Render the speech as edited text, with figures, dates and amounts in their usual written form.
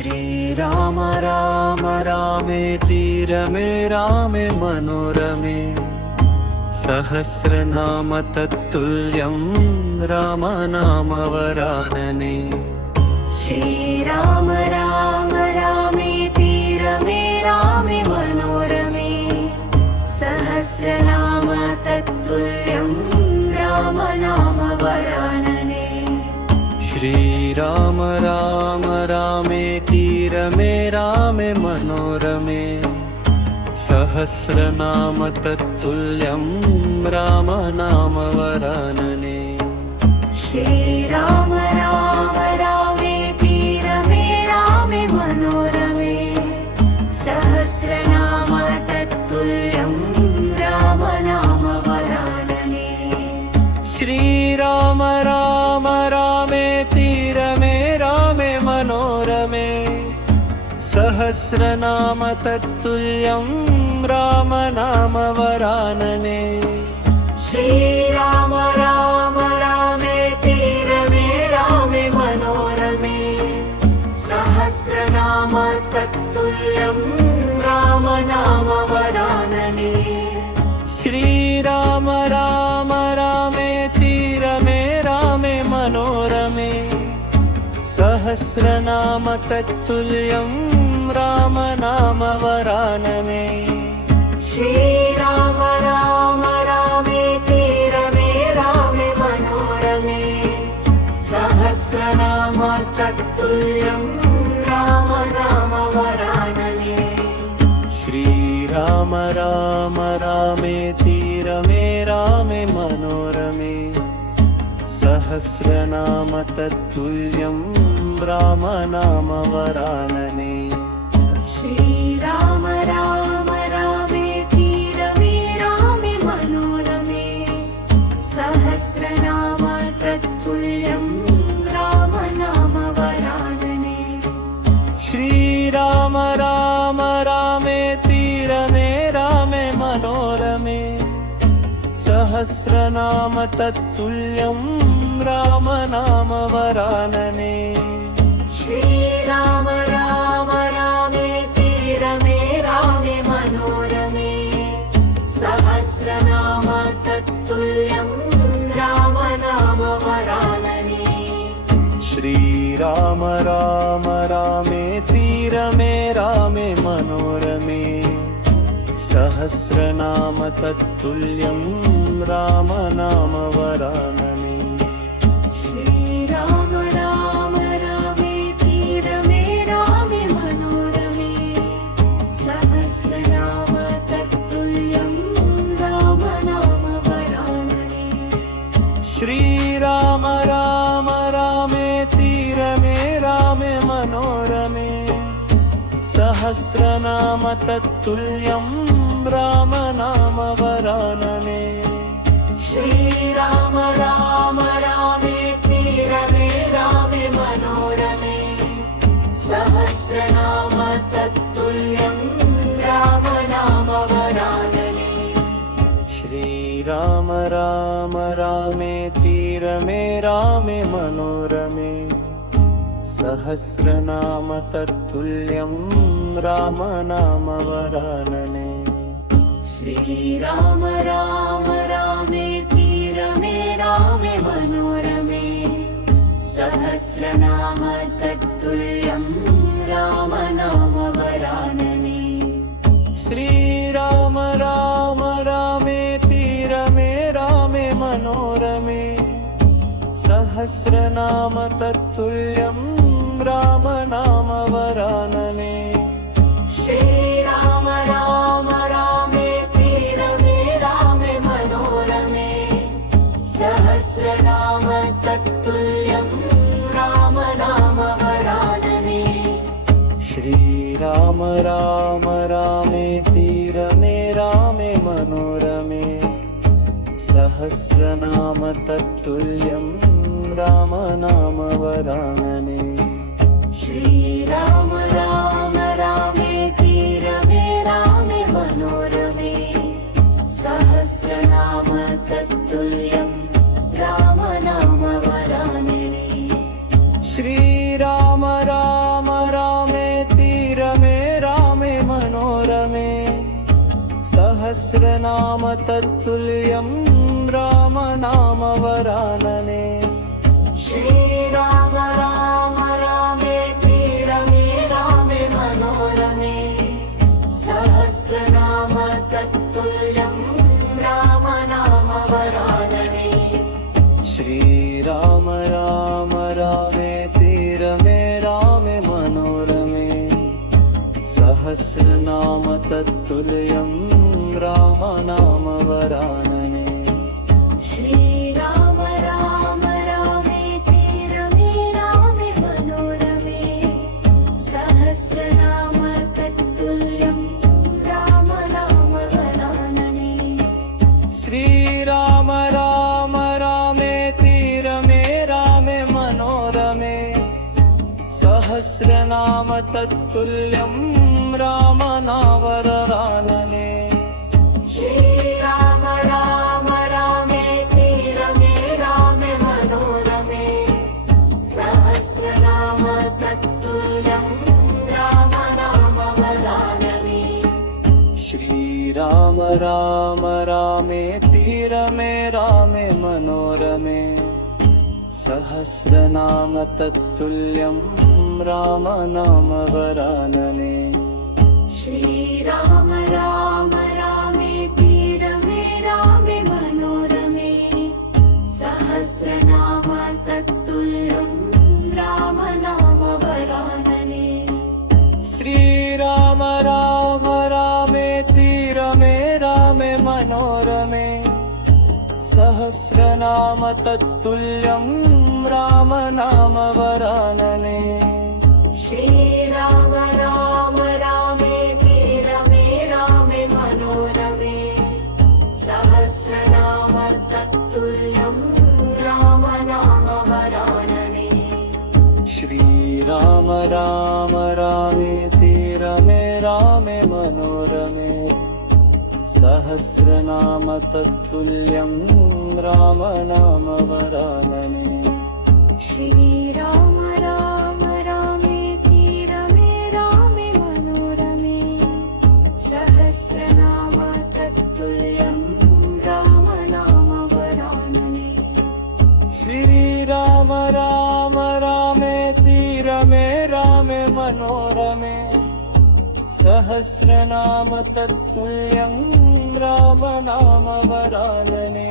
श्रीराम राम रामेति रमे रामे मनोरमे सहस्रनाम तत्तुल्यं रामनामवरानने। श्रीराम राम रामेति रमे रामे मनोरमे सहस्रनाम तत्तुल्यं रामनामवरानने। श्रीराम राम रामेति रमे रामे मनोरमे सहस्रनाम तत्तुल्यं रामनामवरानने। श्रीराम राम रामेति रमे रामे मनोरमे सहस्रनाम तत्तुल्यं रामनामवरानने। श्रीराम राम रामेति रमे रामे मनोरमे सहस्रनाम तत्तुल्यं रामनामवरानने। श्रीराम राम रामेति रमे रामे मनोरमे सहस्रनाम तत्तुल्यं रामनामवरानने। श्रीराम राम रामेति रमे रामे मनोरमे सहस्रनाम तत्तुल्यं रामनामवरानने। श्रीराम राम रामेति रमे रामे मनोरमे सहस्रनाम तत्तुल्यं रामनामवरानने। श्रीराम राम रामेति रमे रामे मनोरमे सहस्रनाम तत्तुल्यं रामनामवरानने। श्रीराम राम रामेति रमे रामे मनोरमे सहस्रनाम तत्तुल्यं रामनामवरानने। श्रीराम राम रामेति रमे रामे मनोरमे सहस्रनाम तत्तुल्यं रामनामवरानने। श्रीराम राम रामेति रमे रामे मनोरमे सहस्रनाम तत्तुल्यं रामनामवरानने। श्रीराम राम रामेति रमे रामे मनोरमे सहस्रनाम तत्तुल्यं रामनामवरानने। श्रीराम राम रामेति रमे रामे मनोरमे सहस्रनाम तत्तुल्यं रामनामवरानने। श्रीराम राम रामेति रमे रामे मनोरमे सहस्रनाम तत्तुल्यं रामनामवरानने। श्रीराम राम रामेति रमे रामे मनोरमे सहस्रनाम तत्तुल्यं रामनामवरानने। श्रीराम राम रामेति रमे रामे मनोरमे सहस्रनाम तत्तुल्यं रामनामवरानने। श्रीराम राम रामेति रमे रामे मनोरमे सहस्रनाम तत्तुल्यं रामनामवरानने। श्रीराम राम रामेति रमे रामे मनोरमे सहस्रनाम तत्तुल्यं रामनामवरानने। श्रीराम राम रामेति रमे रामे मनोरमे सहस्रनाम तत्तुल्यं रामनामवरानने। श्रीराम राम रामेति रमे रामे मनोरमे सहस्रनाम तत्तुल्यं रामनामवरानने। श्रीराम राम रामेति रमे रामे मनोरमे सहस्रनाम तत्तुल्यं रामनामवरानने। श्रीराम राम रामे सहस्रनाम तत्तुल्यं रामनाम वरानने श्रीराम राम रामेति रमे रामे मनोरमे सहस्रनाम तत्तुल्यं राम नाम वरानने श्रीराम राम रामेति रमे रामे मनोरमे सहस्रनाम तत्तुल्यं रामनाम वरानने श्रीराम राम रामेति रमे रामे मनोरमे सहस्रनाम तत्तुल्यं राम नाम वरानने श्रीराम राम रामेति रमे रामे मनोरमे सहस्रनाम तत्तुल्यं रामनाम वरानने श्रीराम राम रामेति रमे रामे मनोरमे सहस्रनाम तत्तुल्यं राम नाम वरानने श्रीराम राम रामेति रमे रामे मनोरमे सहस्रनाम तत्तुल्यं रामनाम वरानने श्रीराम राम रामेति रमे रामे मनोरमे सहस्रनाम तत्तुल्यं राम नाम वरानने श्रीराम राम रामेति रमे रामे मनोरमे सहस्रनाम तत्तुल्यं रामनाम वरानने श्रीराम राम रामेति रमे रामे मनोरमे सहस्रनाम तत्तुल्यं राम नाम वरानने श्रीराम राम रामेति रमे रामे मनोरमे सहस्रनाम तत्तुल्यं रामनाम वरानने श्रीराम राम रामेति रमे रामे मनोरमे सहस्रनाम तत्तुल्यं राम नाम वरानने श्रीराम राम रामेति रमे रामे मनोरमे सहस्रनाम तत्तुल्यं रामनाम वरानने